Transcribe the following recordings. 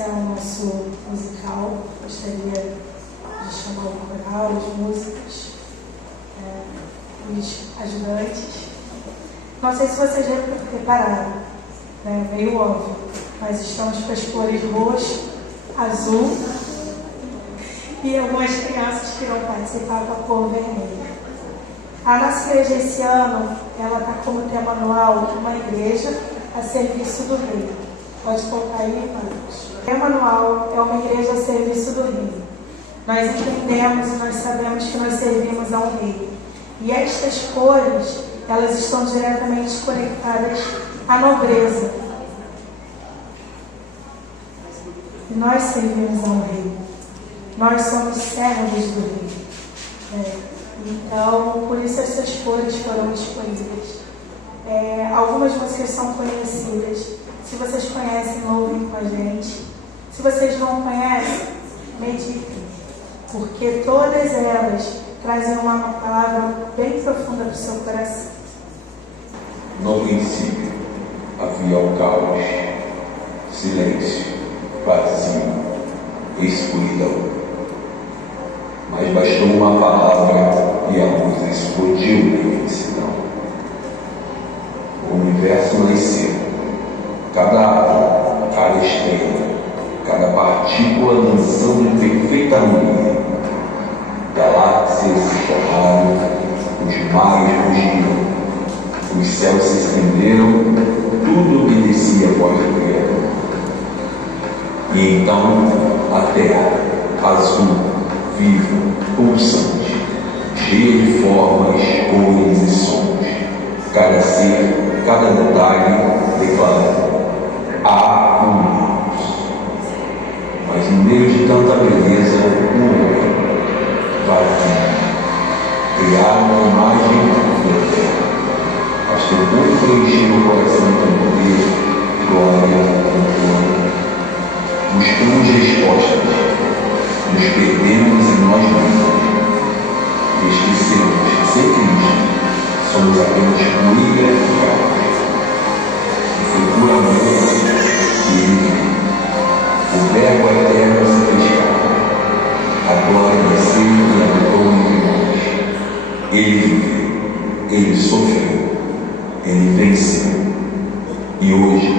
iniciar o nosso musical, gostaria de chamar o coral, os músicos, os ajudantes. Não sei se vocês já repararam, né? Meio óbvio, mas estamos com as cores roxo, azul e algumas crianças que irão participar com a cor vermelha. A nossa igreja esse ano, ela está como tema anual uma igreja a serviço do Rei. Pode colocar aí, Marcos. O tema anual é uma igreja a serviço do Rei. Nós entendemos e nós sabemos que nós servimos a um Rei. E estas cores, elas estão diretamente conectadas à nobreza. E nós servimos a um Rei. Nós somos servos do Rei. Então, por isso essas cores foram escolhidas. Algumas músicas são conhecidas. Se vocês conhecem, louvem com a gente. Se vocês não conhecem, meditem. Porque todas elas trazem uma palavra bem profunda para o seu coração. No princípio havia o caos, silêncio, vazio, escuridão. Mas bastou uma palavra e a luz explodiu na imensidão. O universo nasceu, cada átomo, cada estrela, cada partícula dançando perfeita harmonia. Galáxias se formaram, os mares rugiram, os céus se estenderam, tudo obedecia a voz do Criador. E então a terra, azul, viva, pulsante, cheia de formas, cores e sons, cada ser, cada detalhe declarando: há um Deus. Mas no meio de tanta beleza, um homem vazio, criado na imagem do Eterno, mas tentando preencher o coração com poder, glória e controle. Buscamos respostas, nos perdemos em nós mesmos e esquecemos que sem Cristo somos apenas poeira e caos. E foi por amor que Ele, o Verbo eterno, se fez carne. A glória desceu e habitou entre nós. Ele viveu, Ele sofreu, Ele venceu. E hoje,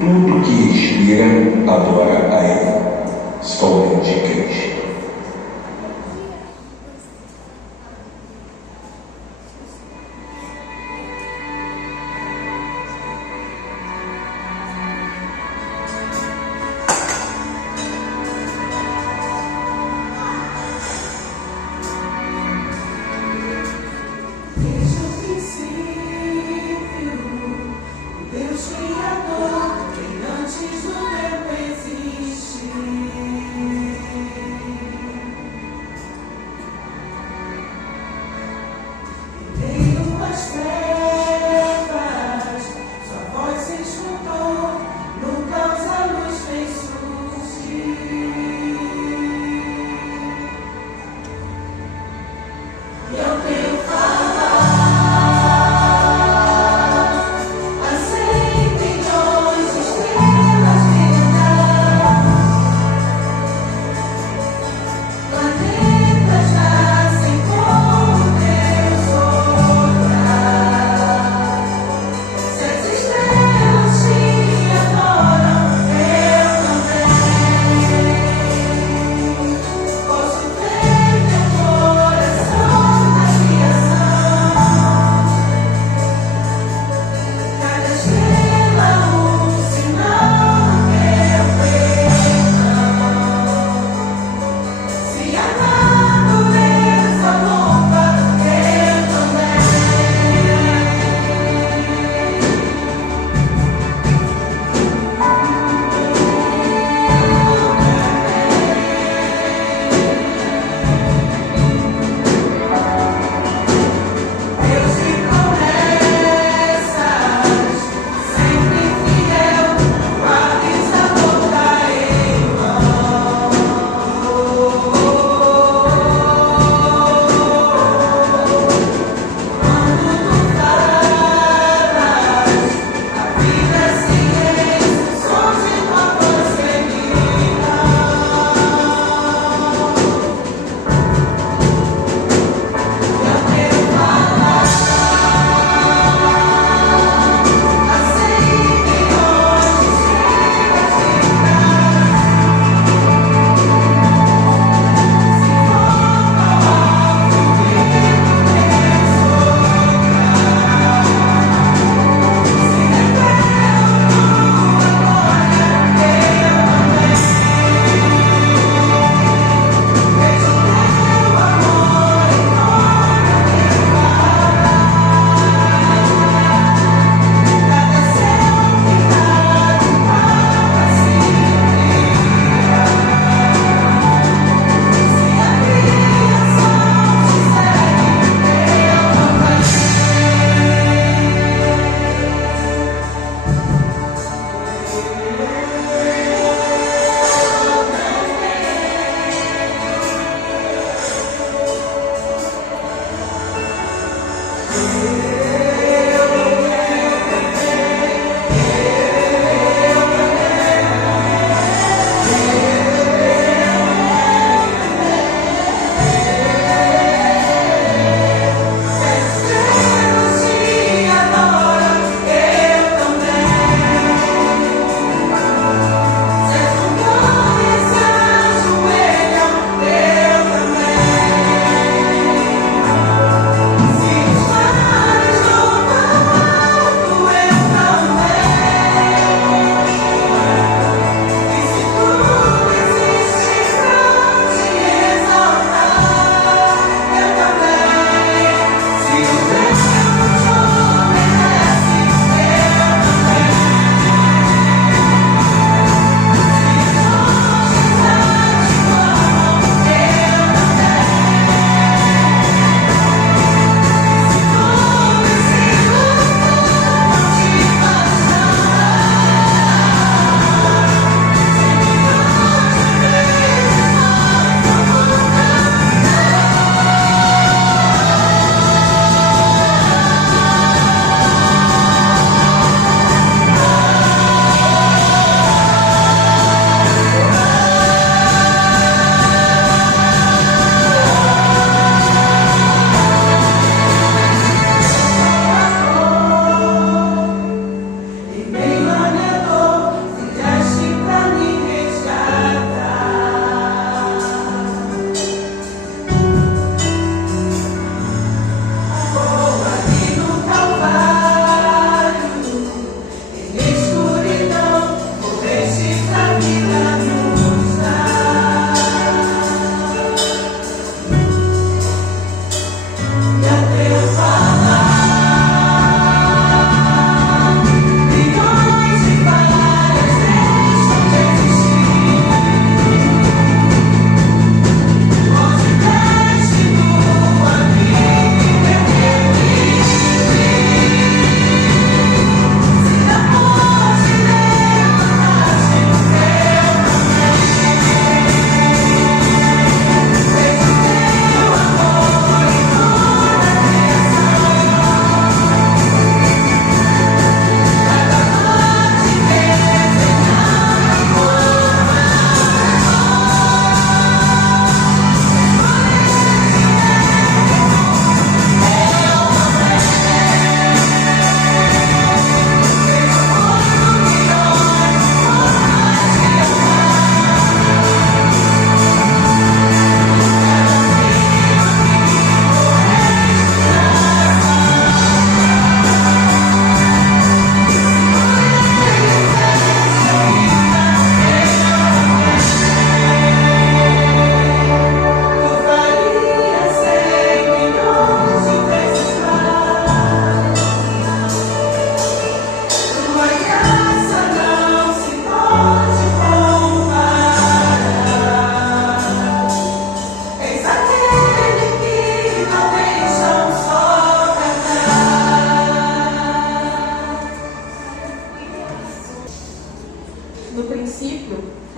tudo que respira adora a Ele. Somente Cristo. Criador, quem antes do tempo existe.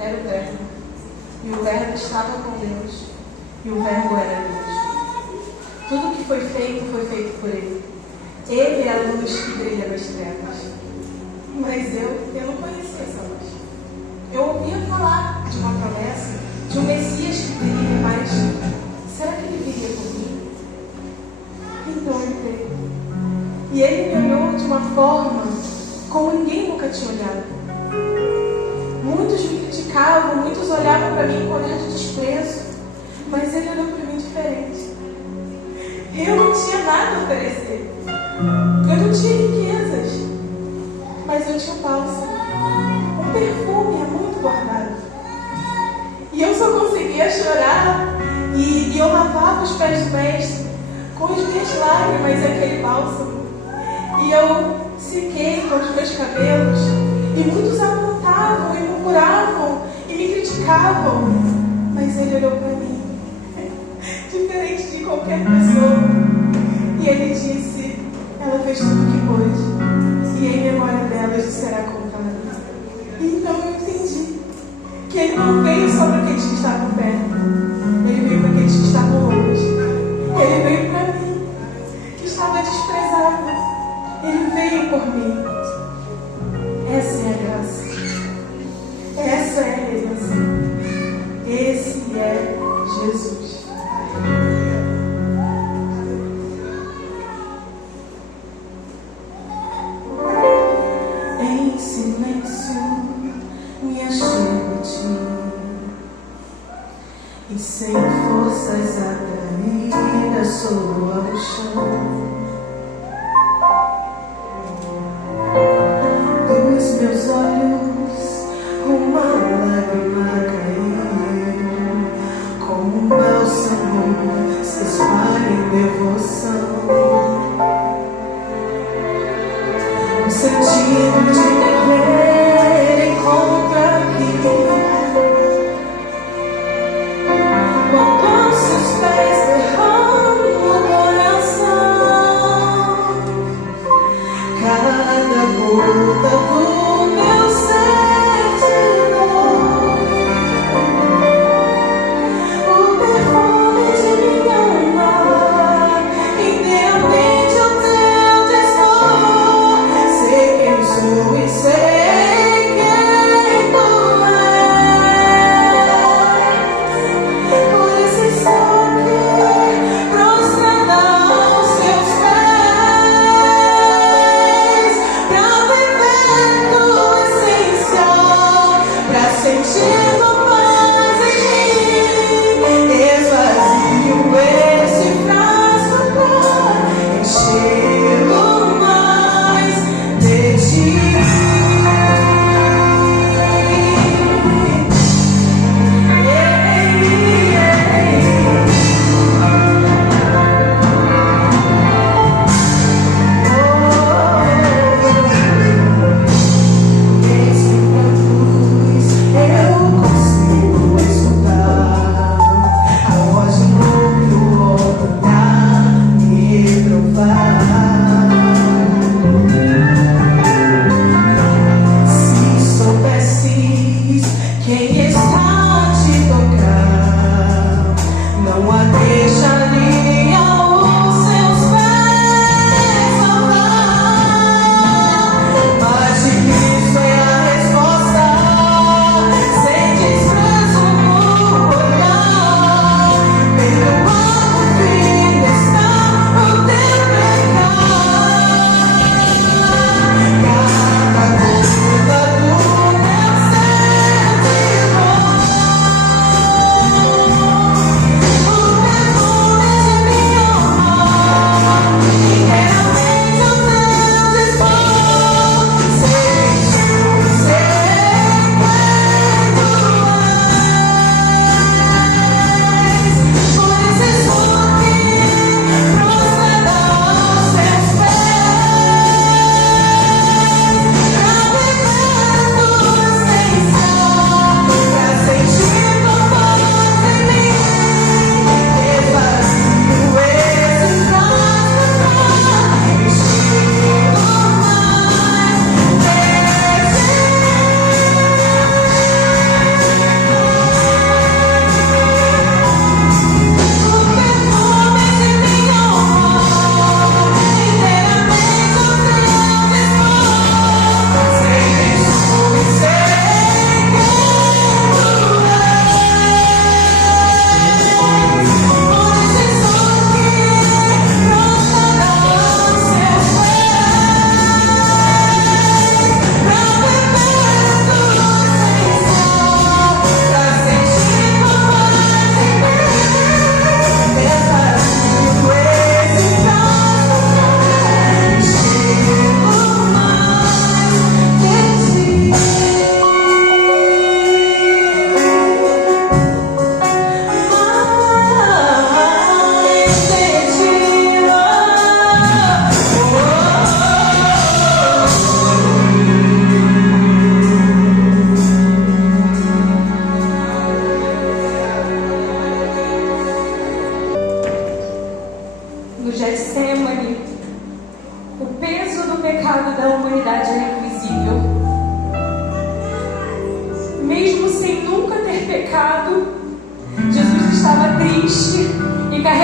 era o Verbo. E o Verbo estava com Deus. E o Verbo era Deus. Tudo que foi feito por Ele. Ele é a luz que brilha nas trevas. Mas eu não conhecia essa luz. Eu ouvia falar de uma promessa, de um Messias que viria, mas será que ele viria por mim? Então eu entrei. E ele me olhou de uma forma como ninguém nunca tinha olhado. Muitos me criticavam, muitos olhavam para mim com olhar de desprezo, mas ele olhou para mim diferente. Eu não tinha nada a oferecer. Eu não tinha riquezas, mas eu tinha um bálsamo, um perfume muito guardado. E eu só conseguia chorar e eu lavava os pés do mestre com as minhas lágrimas e aquele bálsamo. E eu sequei com os meus cabelos e muitos apontavam e murmuravam e me criticavam. Mas ele olhou para mim, diferente de qualquer pessoa. E ele disse: ela fez tudo o que pôde, e em memória dela isso será contado. Então eu entendi que ele não veio só para aqueles que estavam perto, ele veio para aqueles que estavam longe. Ele veio para mim, que estava desprezado. Ele veio por mim. Essa é a graça. Essa é a redenção. Esse é Jesus. Em silêncio me achego a ti, e sem forças atraídas sou ao chão. Dos meus olhos uma lágrima caiu, como um bálsamo se espalha em devoção. O sentido de viver encontra aqui, quando aos seus pés derramo o coração. Cada gota do meu ser te dou,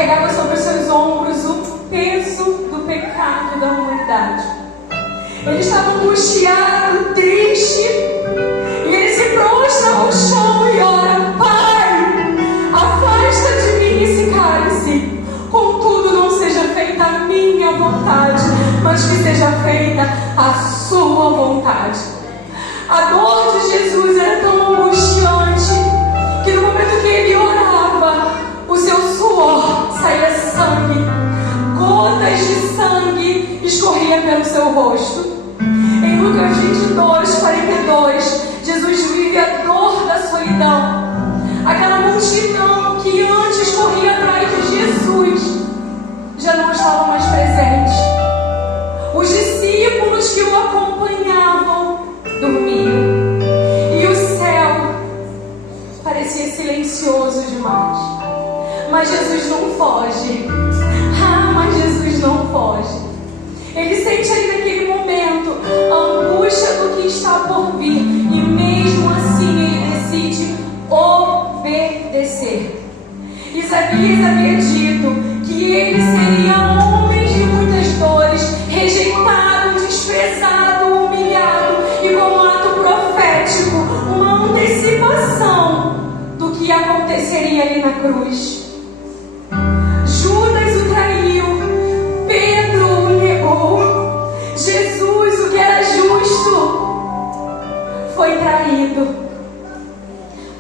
carregava sobre os seus ombros o peso do pecado da humanidade. Ele estava angustiado, triste, e ele se prostra ao chão e ora: Pai, afasta de mim esse cálice, contudo não seja feita a minha vontade, mas que seja feita a sua vontade. A dor de Jesus era tão angustiante que no momento que ele orava, o seu suor saía sangue, gotas de sangue escorria pelo seu rosto. Em Lucas 22:42, Jesus vive a dor da solidão. Aquela multidão que antes corria atrás de Jesus já não estava mais presente. Os discípulos que o acompanhavam dormiam. E o céu parecia silencioso demais. Mas Jesus não foge. Mas Jesus não foge. Ele sente ali naquele momento a angústia do que está por vir. E mesmo assim ele decide obedecer. Isaías havia dito que ele seria homem de muitas dores, rejeitado, desprezado, humilhado, e como ato profético, uma antecipação do que aconteceria ali na cruz. Judas o traiu, Pedro o negou, Jesus, o que era justo, foi traído.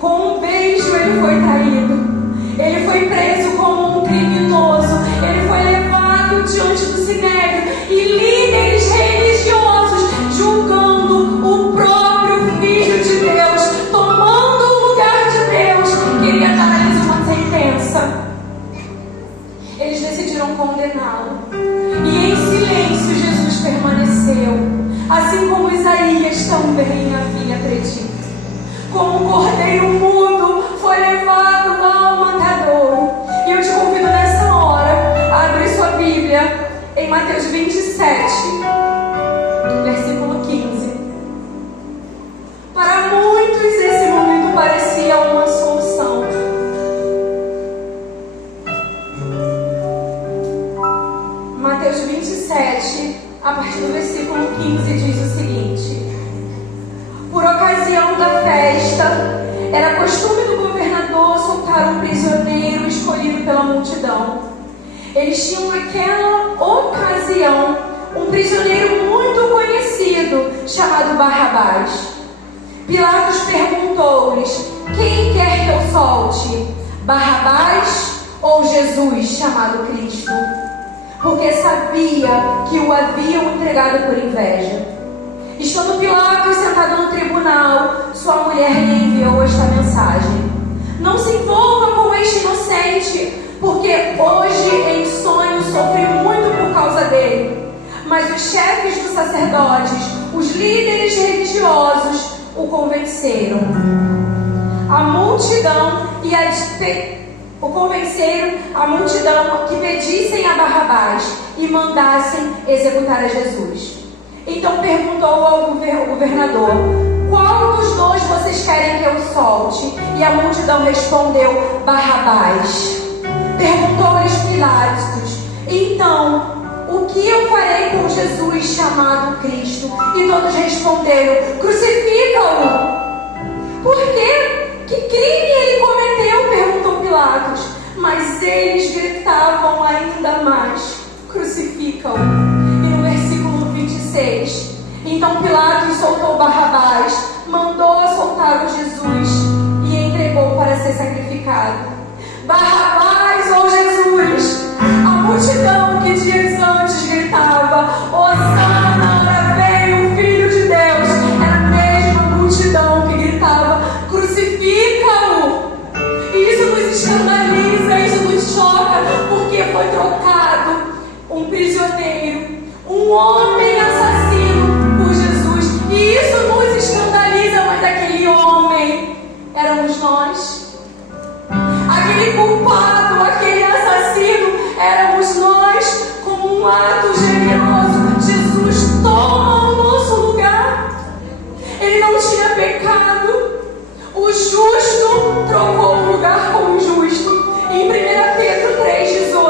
Com um beijo ele foi traído. Ele foi preso como um criminoso. Ele foi levado diante do sinédrio e líderes religiosos julgando o próprio Filho de Deus, tomando o lugar de Deus, queria dar-lhes uma sentença. Eles decidiram condená-lo. E em silêncio Jesus permaneceu, assim como Isaías também havia predito. Como um cordeiro mudo foi levado ao matadouro. E eu te convido nessa hora a abrir sua Bíblia em Mateus 27, versículo 15. Para muitos esse momento parecia uma solução. Mateus 27, a partir do versículo 15, diz o seguinte: por ocasião da festa, era costume do governador soltar um prisioneiro escolhido pela multidão. Eles tinham naquela ocasião um prisioneiro muito conhecido, chamado Barrabás. Pilatos perguntou-lhes: quem quer que eu solte, Barrabás ou Jesus, chamado Cristo? Porque sabia que o haviam entregado por inveja. Estando Pilatos sentado no tribunal, sua mulher lhe enviou esta mensagem: não se envolva com este inocente, porque hoje em sonho sofri muito por causa dele. Mas os chefes dos sacerdotes, os líderes religiosos, o convenceram. A multidão que pedissem a Barrabás e mandassem executar a Jesus. Então perguntou ao governador: qual dos dois vocês querem que eu solte? E a multidão respondeu: Barrabás. Perguntou-lhes Pilatos: então, o que eu farei com Jesus chamado Cristo? E todos responderam: crucifica-o. Por quê? Que crime ele cometeu? Perguntou Pilatos. Mas eles gritavam ainda mais: crucifica-o. E no versículo 26, então Pilatos soltou Barrabás, mandou soltar o Jesus e entregou para ser sacrificado. Barrabás ou Jesus? A multidão que dias antes gritava: Hosana, ora vem o Filho de Deus, era a mesma multidão que gritava: crucifica-o. E isso nos escandaliza, isso nos choca, porque foi trocado um prisioneiro, um homem assassino por Jesus. E isso nos escandaliza, mas aquele homem éramos nós. Aquele culpado, aquele assassino, éramos nós. Como um ato generoso, Jesus toma o nosso lugar. Ele não tinha pecado. O justo trocou o lugar com o injusto. Em 1 Pedro 3,18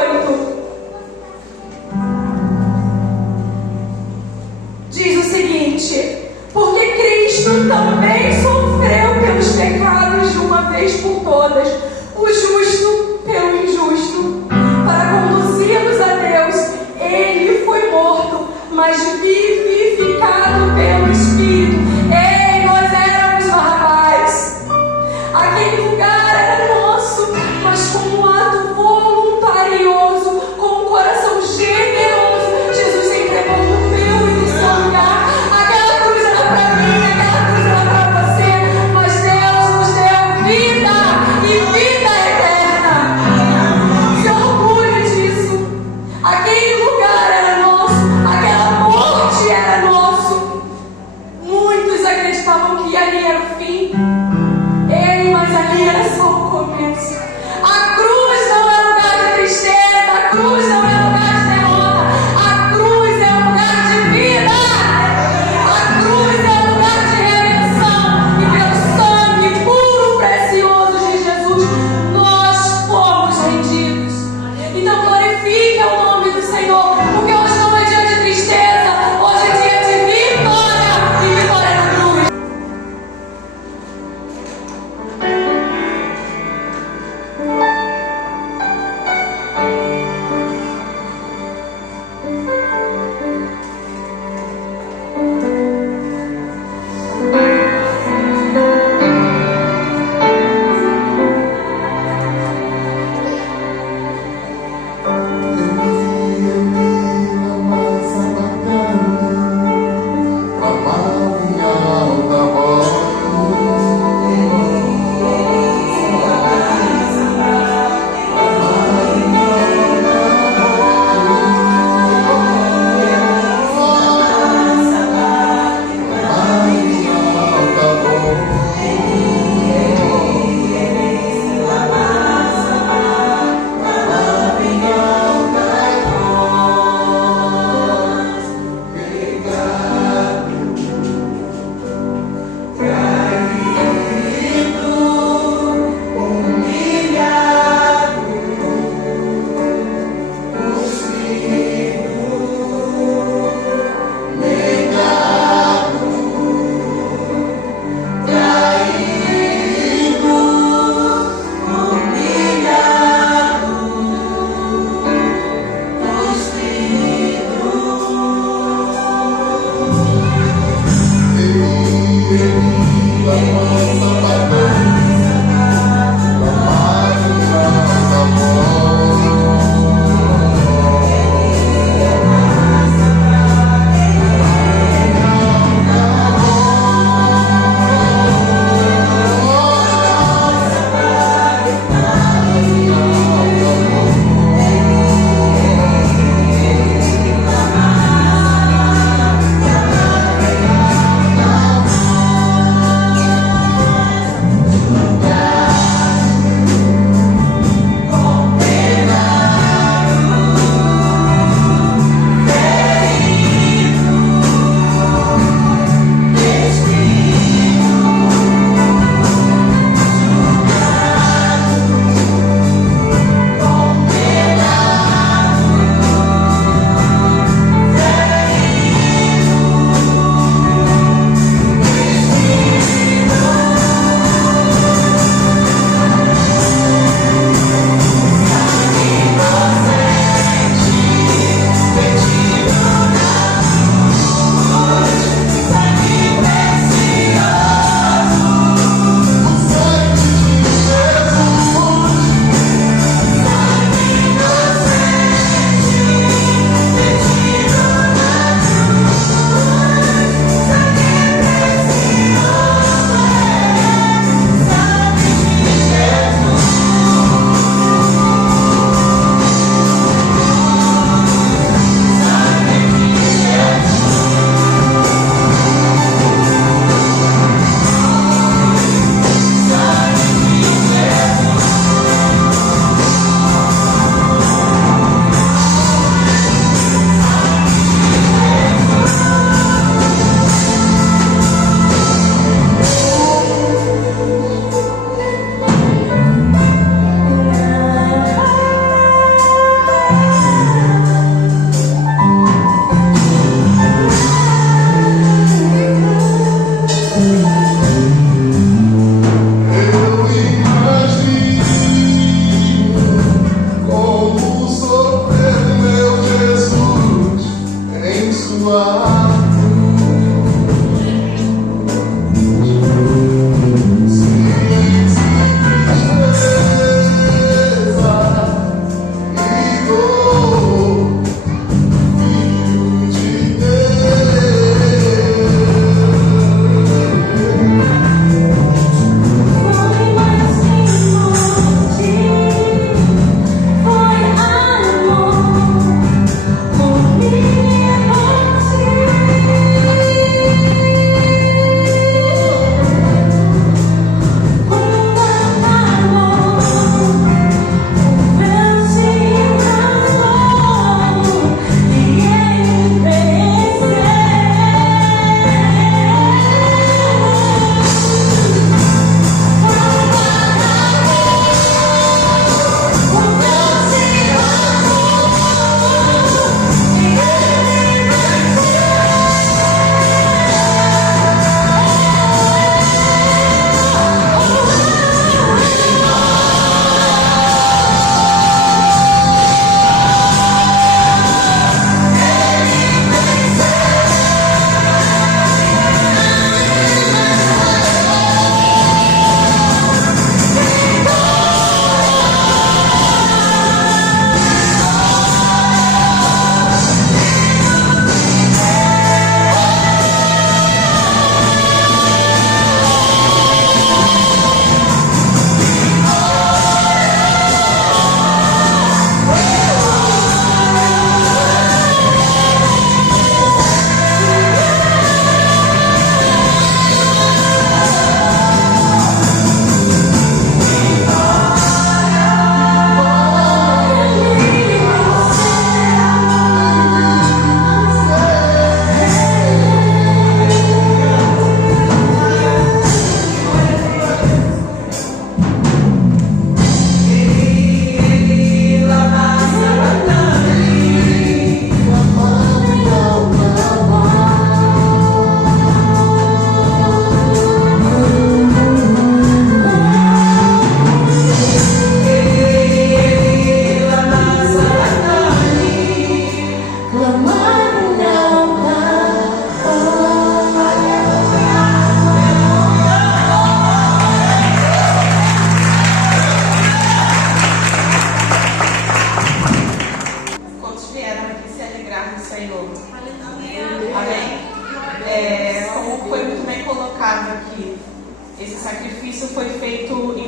vez por todas o justo pelo injusto, para conduzir-nos a Deus. Ele foi morto, mas vivificado pelo Espírito. Ei, nós éramos Barrabás. Aquele lugar era nosso, mas com um ato voluntarioso, com um coração generoso, Jesus entregou o meu e o seu lugar. Aquela cruz era para mim, aquela cruz era para você, mas Deus nos deu vida e vida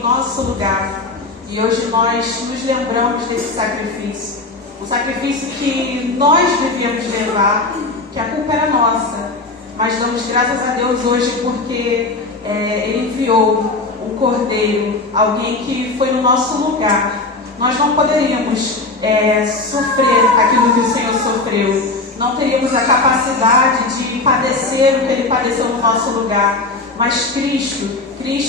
nosso lugar. E hoje nós nos lembramos desse sacrifício. O sacrifício que nós devíamos levar, que a culpa era nossa. Mas damos graças a Deus hoje porque Ele enviou o Cordeiro, alguém que foi no nosso lugar. Nós não poderíamos sofrer aquilo que o Senhor sofreu. Não teríamos a capacidade de padecer o que Ele padeceu no nosso lugar. Mas Cristo,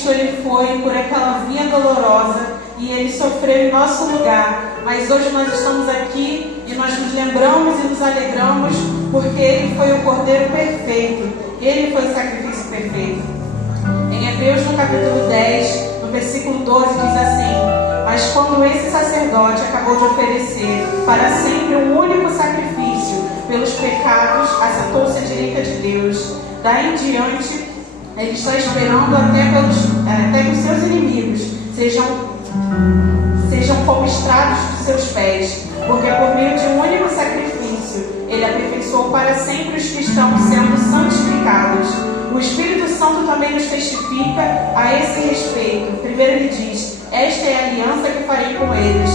Ele foi por aquela via dolorosa e Ele sofreu em nosso lugar. Mas hoje nós estamos aqui e nós nos lembramos e nos alegramos porque Ele foi o Cordeiro perfeito. Ele foi o sacrifício perfeito. Em Hebreus, no capítulo 10, no versículo 12, diz assim: mas quando esse sacerdote acabou de oferecer para sempre um único sacrifício pelos pecados, assentou-se à direita de Deus. Daí em diante, Ele está esperando até que os seus inimigos sejam como estrados dos seus pés, porque por meio de um único sacrifício, Ele aperfeiçoou para sempre os que estão sendo santificados. O Espírito Santo também nos testifica a esse respeito. Primeiro Ele diz: esta é a aliança que farei com eles.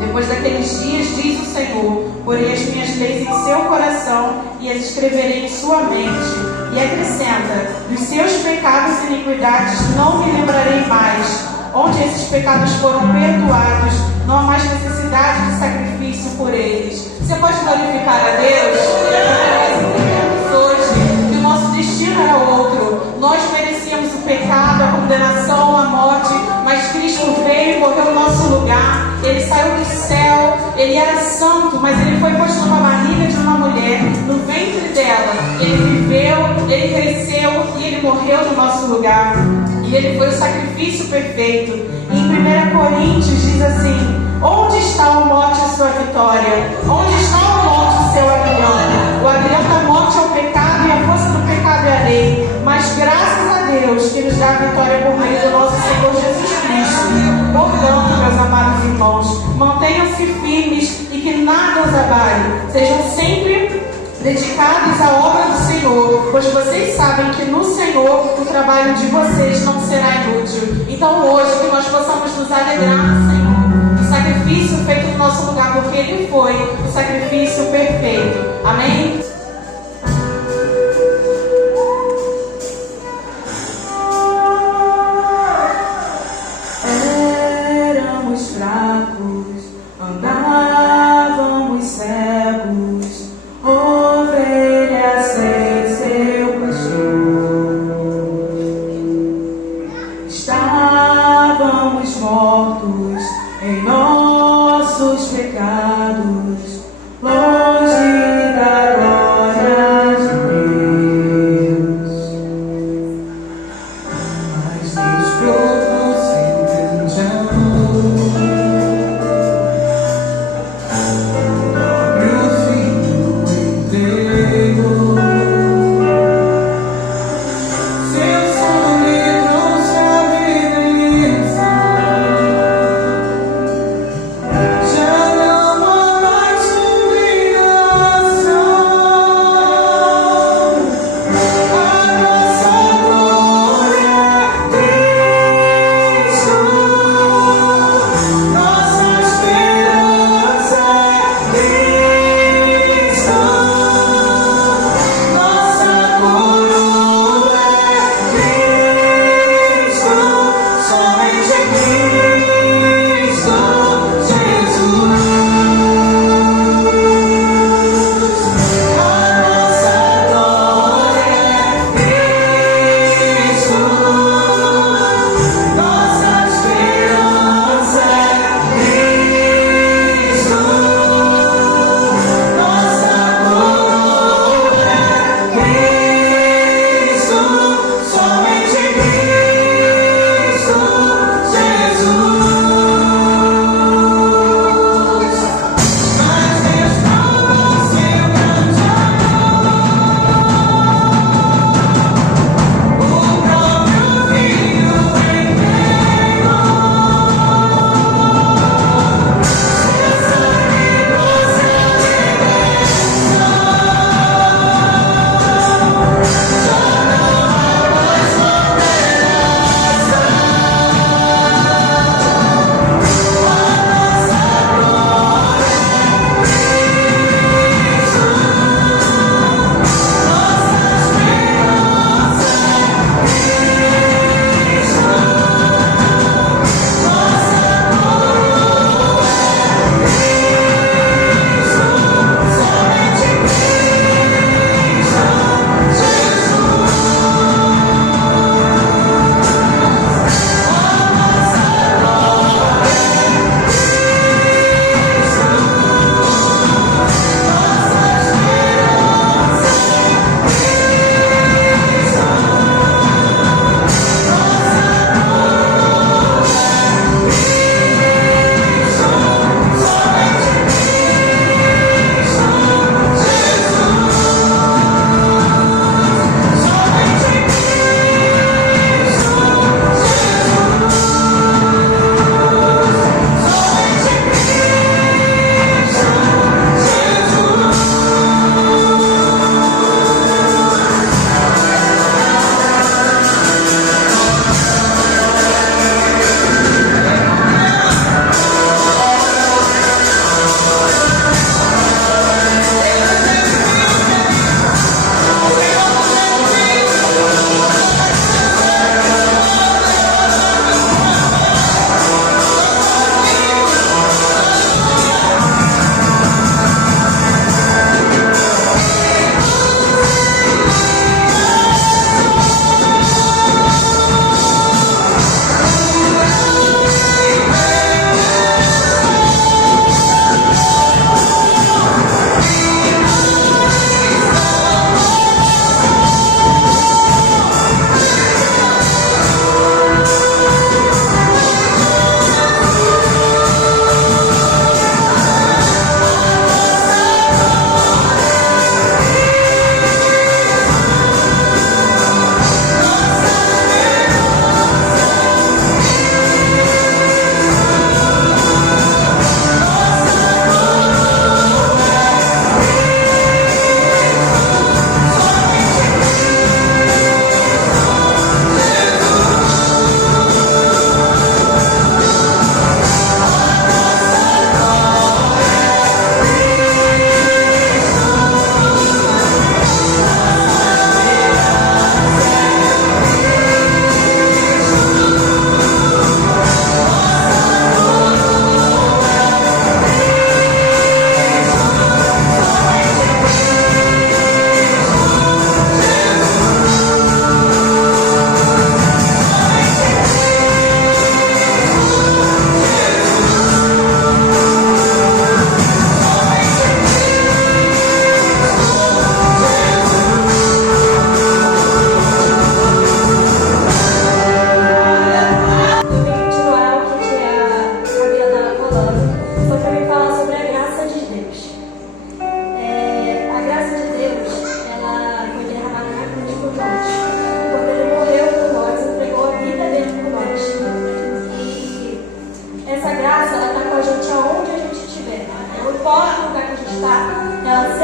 Depois daqueles dias, diz o Senhor, porei as minhas leis em seu coração e as escreverei em sua mente. E acrescenta: dos seus pecados e iniquidades não me lembrarei mais. Onde esses pecados foram perdoados, não há mais necessidade de sacrifício por eles. Você pode glorificar a Deus? Hoje, que o nosso destino era outro. Nós merecíamos o pecado, a condenação, a morte, mas Cristo veio e morreu no nosso lugar. Ele saiu do céu, Ele era santo, mas Ele foi posto numa barriga de uma mulher, no ventre dela. Ele viveu, Ele cresceu e Ele morreu no nosso lugar. E Ele foi o sacrifício perfeito. Em 1 Coríntios diz assim: onde está a morte e a sua vitória? Onde está a morte e seu aguilhão? O aguilhão da morte é o pecado e a força do pecado é a lei. Mas graças a Deus que nos dá a vitória por meio do nosso Senhor Jesus Cristo. Portanto, meus amados irmãos, mantenham-se firmes e que nada os abale. Sejam sempre dedicados à obra do Senhor, pois vocês sabem que no Senhor o trabalho de vocês não será inútil. Então hoje que nós possamos nos alegrar no Senhor, o sacrifício feito no nosso lugar, porque Ele foi o sacrifício perfeito. Amém? Éramos fracos, andávamos cegos, ovelhas sem seu pastor. Estávamos mortos em nossos pecados, longe da glória de Deus. Mas Deus provou sempre de amor.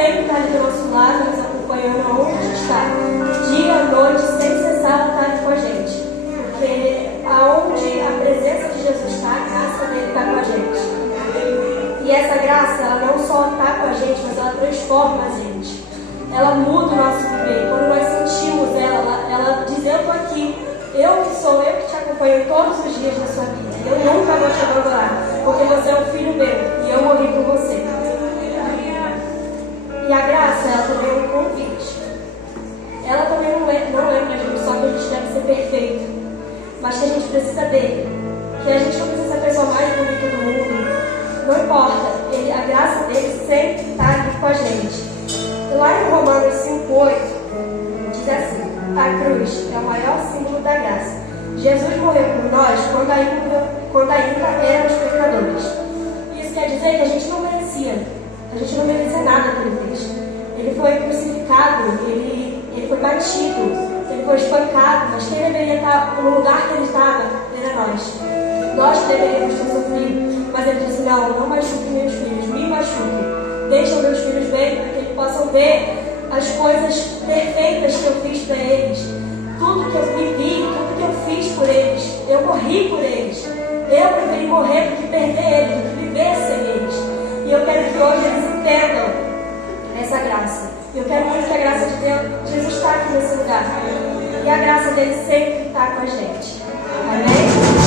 sempre está ali do nosso lado, nos acompanhando aonde a gente está. Dia, noite, sem cessar, ela está ali com a gente. Porque aonde a presença de Jesus está, a graça dele está com a gente. E essa graça, ela não só está com a gente, mas ela transforma a gente. Ela muda o nosso viver. Quando nós sentimos ela diz, eu estou aqui. Eu que te acompanho todos os dias da sua vida. Eu nunca vou te abandonar, porque você é um filho meu e eu morri por você. E a graça, ela também é um convite. Ela também não é pra gente só que a gente deve ser perfeito, mas que a gente precisa dele. Que a gente não precisa ser a pessoa mais bonita do mundo. Não importa, a graça dele sempre está ali com a gente. E lá em Romanos 5,8 diz assim: a cruz é o maior símbolo da graça. Jesus morreu por nós quando ainda éramos pecadores. Isso quer dizer que a gente não merecia. A gente não merecia nada que ele fez. Ele foi crucificado, ele foi batido, ele foi espancado, mas quem deveria estar no lugar que ele estava era nós. Nós que deveríamos ter sofrido. Mas ele disse: não machuque meus filhos, me machuque. Deixem meus filhos verem para que eles possam ver as coisas perfeitas que eu fiz para eles. Tudo que eu vivi, tudo que eu fiz por eles. Eu morri por eles. Eu preferi morrer do que perder eles, do que viver sem eles. E eu quero que hoje eles entendam essa graça. Eu quero muito que a graça de Deus, Jesus está aqui nesse lugar. E a graça dele sempre está com a gente. Amém?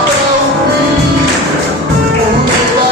Até o fim,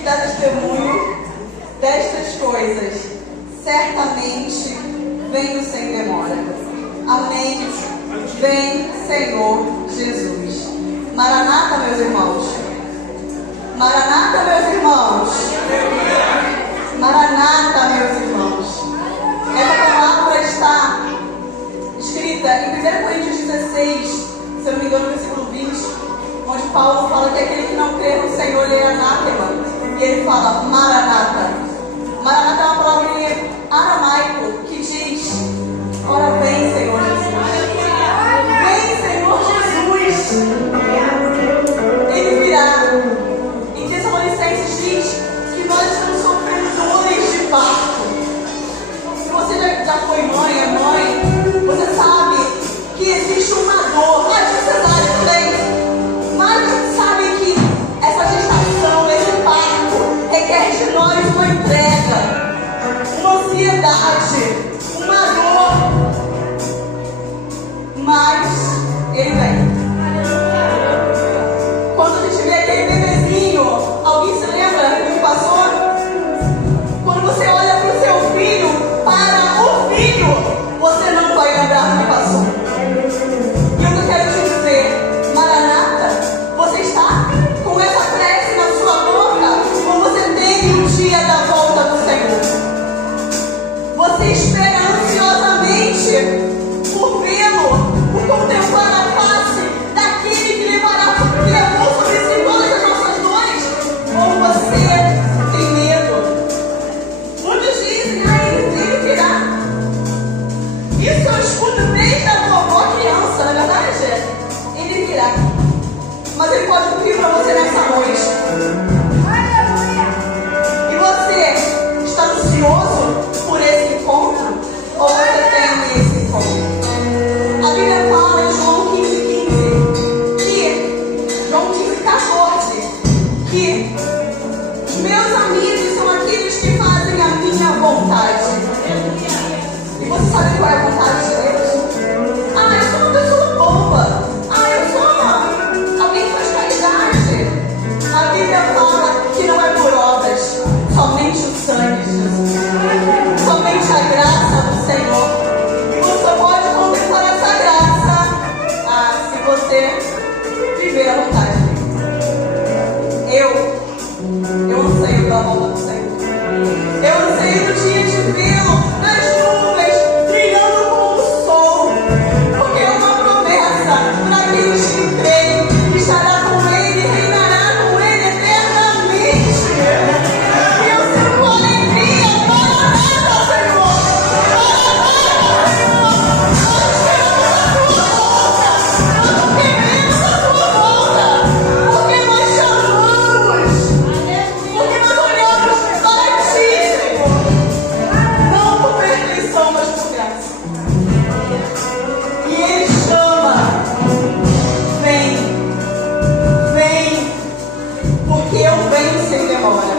que dá testemunho destas coisas. Certamente venho sem demora. Amém. Vem, Senhor Jesus. Maranata, meus irmãos. Maranata, meus irmãos. Maranata, meus irmãos. Essa palavra está escrita em 1 Coríntios 16, se eu não me engano, no versículo 20, onde Paulo fala que aquele que não crê no Senhor, ele é anátema. E ele fala Maranata. Maranata é uma palavra em aramaico que diz: ora vem, Senhor Jesus. Vem, Senhor Jesus. Ele virá. Em Tessalonicenses diz que nós estamos sofrendo dores de parto. Se você já foi mãe, é mãe, você sabe que existe uma dor. Mas você sabe também. Mas você sabe que essa gestação, esse parto, requer de nós uma entrega, uma ansiedade, uma dor. Mas ele vem. Quando a gente vê aquele bebezinho, alguém se lembra do que passou? Quando você olha para o seu filho, para o filho, você não vai lembrar do que passou. E o que eu quero te dizer, Maranata, você está com essa prece na sua boca, ou você tem o dia da volta do Senhor? Você espera ansiosamente por vê-lo, por contemplar a face daquele que levará sobre si todas as nossas dores? Ou você tem medo? Muitos dizem: ele virá. Isso eu escuto desde a vovó criança, na verdade ele virá. Mas ele pode vir para você nessa noite. E você está ansioso por esse encontro? Ou você tem esse encontro? A Bíblia fala em João 15,14, que meus amigos são aqueles que fazem a minha vontade. E você sabe qual é a vontade de Deus? Ah, eu sou uma pessoa boa. Ah, eu sou alguém que faz caridade. A Bíblia fala que não é por obras, somente o sangue de Jesus, somente a graça do Senhor. E você pode contemplar essa graça, se você viver a vontade dele. Eu anseio pela volta do Senhor. Eu anseio no dia de vê-lo nas nuvens, brilhando como o sol. Porque é uma promessa para aqueles que creem, que estará com ele, reinará com ele eternamente. E eu sinto alegria, Maranata, Senhor. Queremos a tua volta, porque nós te amamos, porque nós olhamos para ti, Senhor, não por perfeição, mas por graça. E ele chama: vem, vem, porque eu venho sem demora.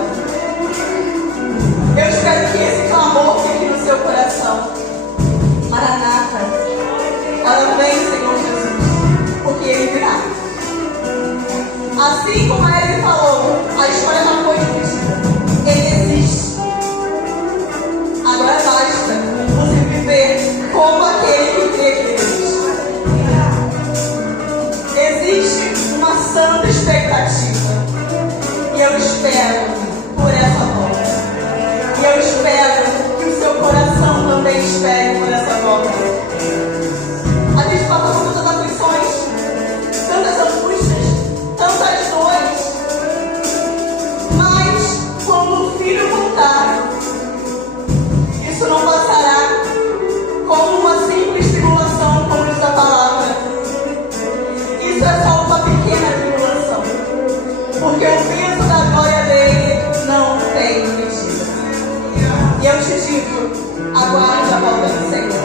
Eu espero que esse clamor fique no seu coração. Maranata, ora vem, Senhor Jesus, porque ele virá. Assim como ele falou, a história já foi escrita. Ele existe. Agora basta você viver como aquele que crê que ele existe. Existe uma santa expectativa. E eu espero por essa volta. E eu espero que o seu coração também espere por essa volta. A gente passa por tantas aflições, tantas angústias, tantas dores. Mas quando o filho voltar, isso não passará como uma simples tribulação, como diz a palavra. Isso é só uma pequena tribulação, porque o peso da glória dele não tem medida. E eu te digo, aguarde a volta do Senhor.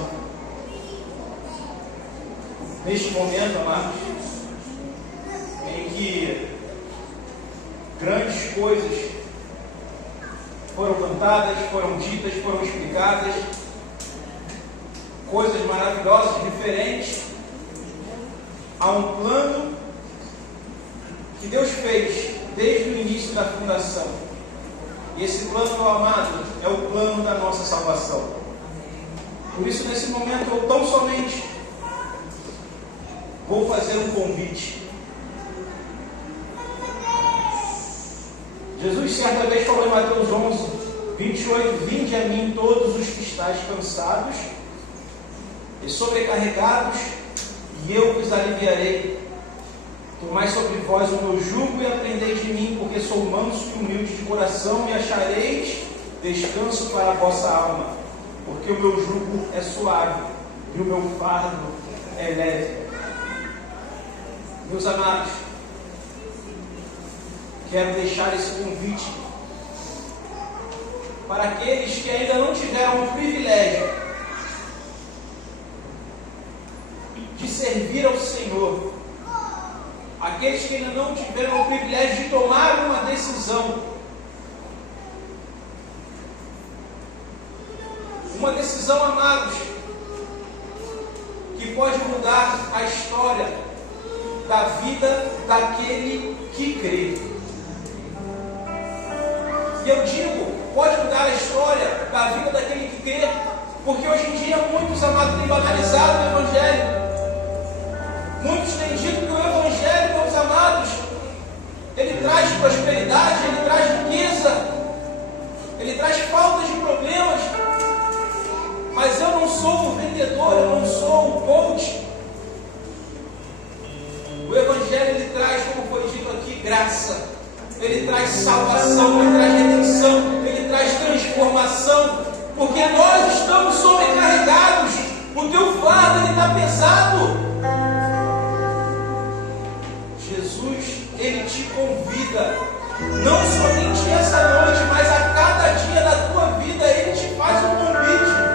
oração. Neste momento, amados, em que grandes coisas foram cantadas, foram ditas, foram explicadas, coisas maravilhosas, diferentes, há um plano que Deus fez desde o início da fundação. E esse plano, meu amado, é o plano da nossa salvação. Por isso, nesse momento, eu tão somente vou fazer um convite. Jesus certa vez falou em Mateus 11, 28, vinde a mim todos os que estáis cansados e sobrecarregados, e eu vos aliviarei. Tomai sobre vós o meu jugo e aprendei de mim, porque sou manso e humilde de coração, e achareis descanso para a vossa alma, porque o meu jugo é suave e o meu fardo é leve. Meus amados, quero deixar esse convite para aqueles que ainda não tiveram o privilégio de servir ao Senhor, aqueles que ainda não tiveram o privilégio de tomar uma decisão, amados, que pode mudar a história da vida daquele que crê. E eu digo, pode mudar a história da vida daquele que crê, porque hoje em dia muitos, amados, têm banalizado o Evangelho. Muitos têm dito que o Evangelho, meus amados, ele traz prosperidade, ele traz riqueza, ele traz faltas de problemas. Mas eu não sou um vendedor, eu não sou um coach. O Evangelho, ele traz, como foi dito aqui, graça. Ele traz salvação, ele traz redenção, ele traz transformação. Porque nós estamos sobrecarregados. O teu fardo, ele está pesado. Jesus, ele te convida, não somente essa noite, mas a cada dia da tua vida, ele te faz um convite.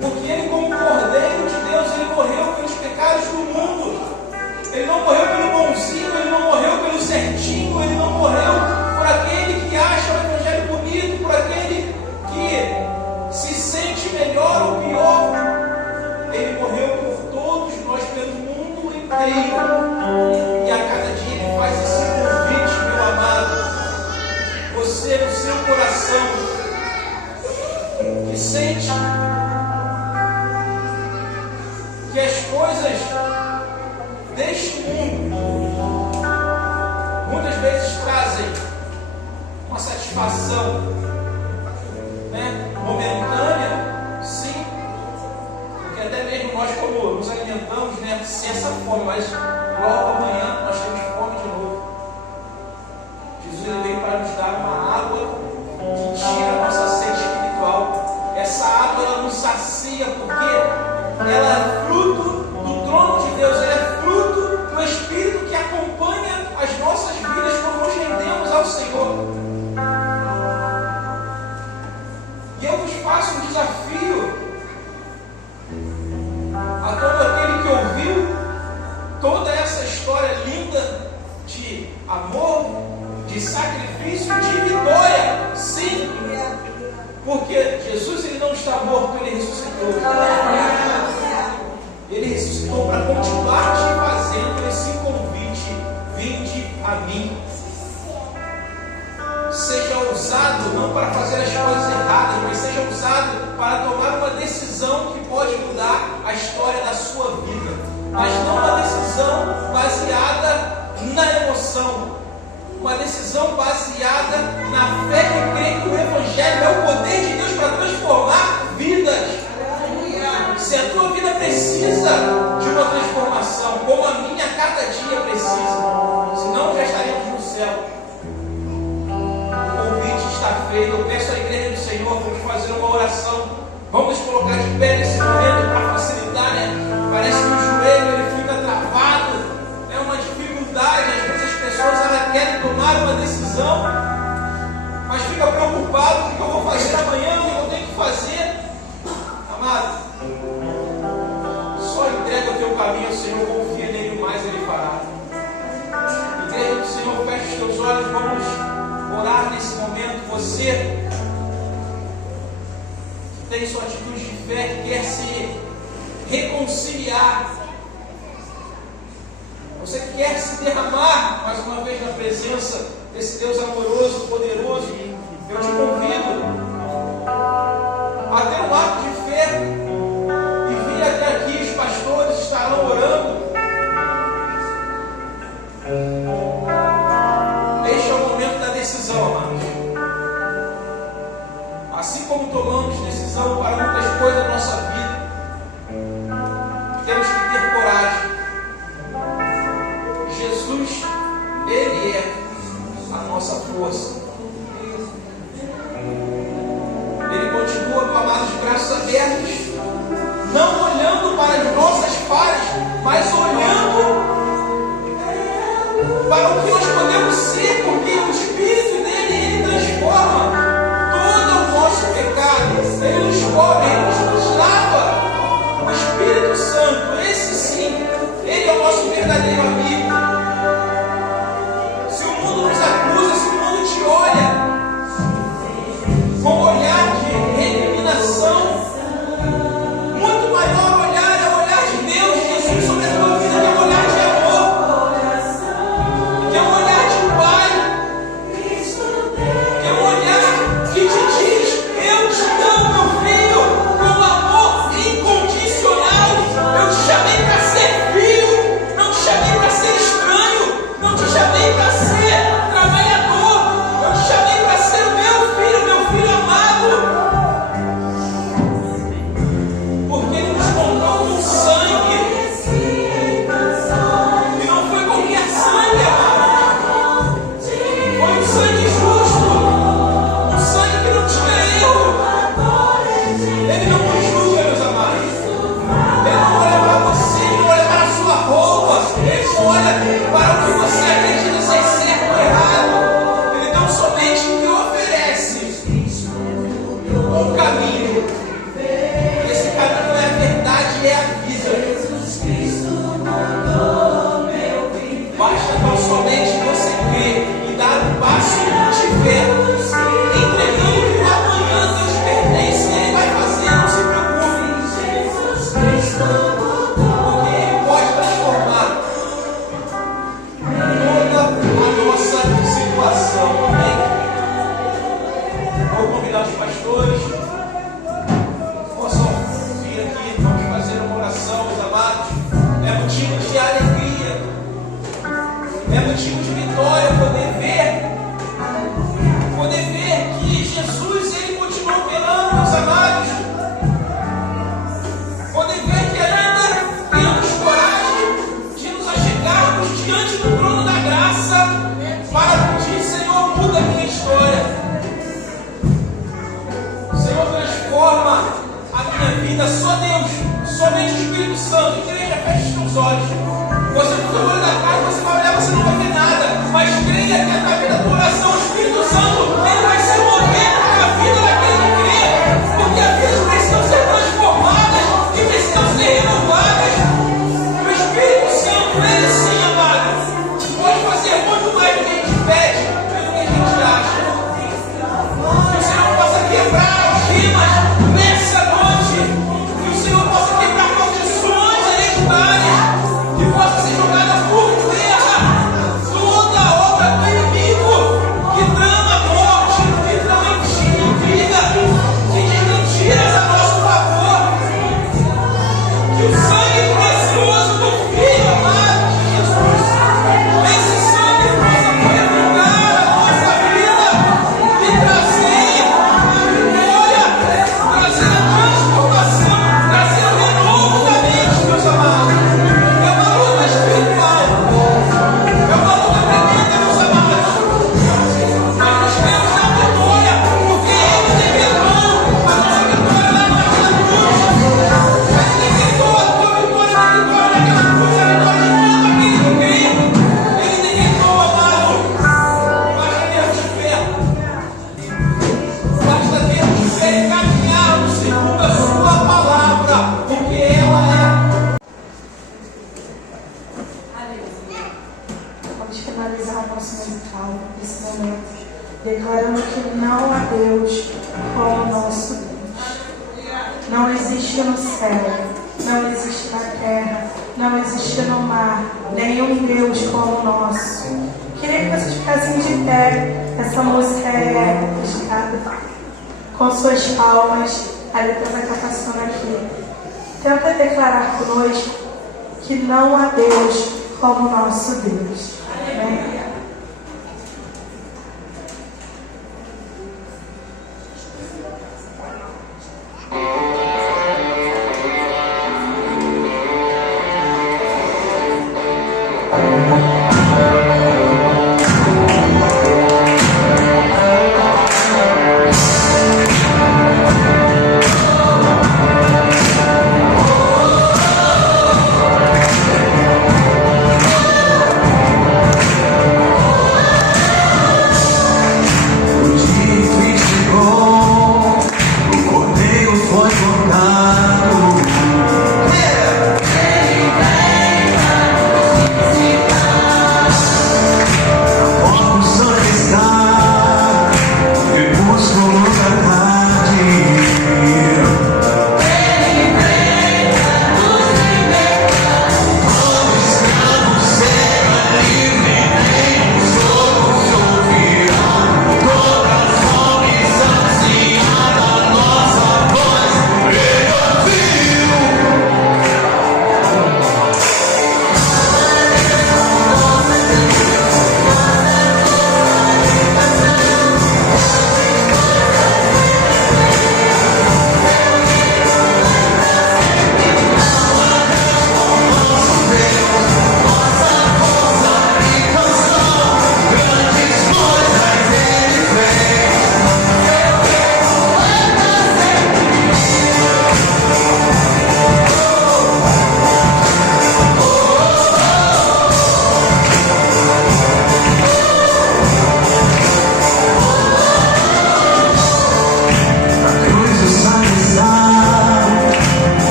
Porque ele, como Cordeiro de Deus, ele morreu pelos pecados do mundo. Ele não morreu pelo bonzinho, ele não morreu pelo certinho, ele não morreu por aquele que acha o Evangelho bonito, por aquele que se sente melhor ou pior. Ele morreu por todos nós, pelo mundo inteiro. E a cada dia ele faz esse convite, meu amado. Você, no seu coração, que sente que as coisas deste mundo muitas vezes trazem uma satisfação, momentânea, sim, porque até mesmo nós, como nos alimentamos, sem essa fome, mas logo amanhã nós temos fome de novo. Jesus, ele veio para nos dar uma água que tira a nossa sede espiritual. Essa água, ela nos sacia, porque ela é fruto do trono de Deus, ela é fruto do Espírito que acompanha as nossas vidas quando nos rendemos ao Senhor. E eu vos faço um desafio a todo aquele que ouviu toda essa história linda de amor, de sacrifício, de vitória. Sim, porque Jesus, ele não está morto, ele ressuscitou. Ele ressuscitou para continuar te fazendo esse convite: vinde a mim. Seja ousado, não para fazer as coisas erradas, mas seja ousado para tomar uma decisão que pode mudar a história da sua vida. Mas não uma decisão baseada na emoção, uma decisão baseada na fé que crê que o Evangelho é o poder de Deus para transformar vidas. Se a tua vida precisa de uma transformação, como a minha cada dia precisa, senão já estaremos no céu. O convite está feito. Eu peço à igreja do Senhor, vamos fazer uma oração. Vamos colocar de pé nesse momento para facilitar, Parece que o joelho ele fica travado, é uma dificuldade. Às vezes as pessoas elas querem tomar uma decisão, mas fica preocupado: o que eu vou fazer amanhã, o que eu tenho que fazer. caminho ao Senhor, confia nele, mais Ele fará. Igreja do Senhor, feche os teus olhos, vamos orar nesse momento. Você que tem sua atitude de fé, que quer se reconciliar, você que quer se derramar mais uma vez na presença desse Deus amoroso, poderoso, eu te convido a ter um ato de fé e vir até aqui. Os pastores estarão orando. Este é o momento da decisão, amados. Assim como tomamos decisão para muitas coisas da nossa vida, temos que ter coragem. Jesus, Ele é a nossa força. Ele continua com amados de braços abertos, não olhando para as nossas falhas, mas olhando para o que nós podemos ser, porque o Espírito dele, Ele transforma todo o nosso pecado. Ele nos cobre, Ele nos lava. O Espírito Santo, esse sim, Ele é o nosso verdadeiro amigo. Se o mundo nos acusa, se o mundo te olha com um olhar de recriminação, muito maior olhar é o olhar de Deus, Jesus, sobre a tua vida, que é um olhar de amor, que é um olhar de Pai, que é um olhar que te diz: eu te amo, meu filho, com amor incondicional. Eu te chamei para ser filho, não te chamei para ser estranho, não te chamei para ser trabalhador, eu te chamei para ser o meu filho amado. Porque Ele nos comprou com sangue, e não foi qualquer sangue, amado. Foi um sangue justo, um sangue que não tinha erro. Ele não nos julga, meus amados. Ele não olha para você, Ele não olha para a sua roupa, Ele não olha para o que você acredita ser certo ou errado. Ele tão somente te oferece um caminho. Esse caminho é a verdade, é a vida. Basta tão somente você crer e dar um passo de fé, entregando que o amanhã Deus pertence. Ele vai fazer, não se preocupe, porque Ele pode transformar toda a nossa situação. Amém? Vou convidar os pastores, possam vir aqui, vamos fazer uma oração, meus amados. É motivo de alegria, é motivo de vitória poder ver que Jesus, Ele continua operando, meus amados. Poder ver que ainda temos coragem de nos achegarmos diante do trono da graça para pedir: Senhor, muda a minha história. Senhor, transforma a minha vida. Só Deus, somente o Espírito Santo. Igreja, feche os teus olhos. Você com o olho da cara, você vai olhar, você não vai ver nada. Mas creia que através da tua oração, o Espírito Santo, Ele vai se mover para a vida daquele que crê. Porque as vidas precisam ser transformadas e precisam ser renovadas. O Espírito Santo, Ele sim, amado, pode fazer muito mais do que a gente pede e do que a gente acha. Que o Senhor possa quebrar algemas nessa noite. Que o Senhor possa quebrar maldições hereditárias. Que no céu, não existe na terra, não existe no mar, nenhum Deus como o nosso. Queria que vocês ficassem de pé. Essa música é dedicada com suas palmas. A letra vai estar passando aqui. Tenta declarar conosco que não há Deus como o nosso Deus.